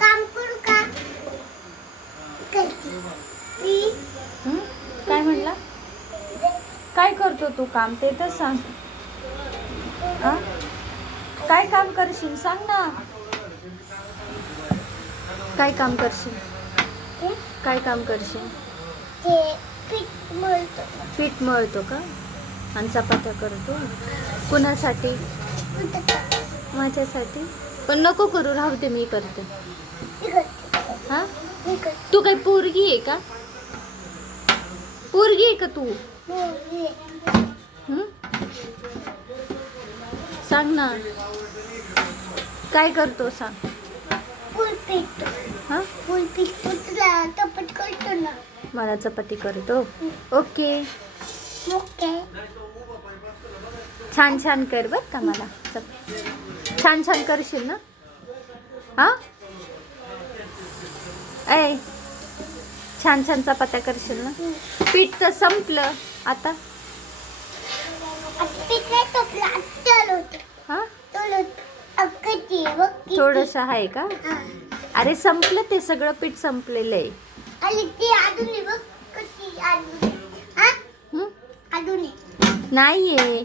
काम करू का? करते. काय म्हणला? काय करतो तू काम ते तर सांग. हा? काय काम करशील सांग ना. काय काम करशील? काय काम करशील? ते पीठ मळतो. पीठ मळतो का? आणि चपात्या करतो. कुणासाठी? माझ्यासाठी. पण नको करू, राहू दे, मी करते. हा? तू काही पोरगी आहे का? पोरगी आहे का तू? सांग ना. काय करतो सांग. हा? चपाती करतो ना. मला चपाती करतो. ओके. ओके. छान छान कर बर का मला. छान छान करशील ना. हा? ऐ, छान छान चपात्या करशील ना. पीठ तर संपलं आता. पीठ नाही टोपलं, तळवतो. हा? अक्कची बघ किती. थोडस आहे का? हा. अरे संपलं ते सगळं पीठ संपलेलं आहे. आणि ती अजून बघ कशी अजून. हा? हं? अजून नाहीये.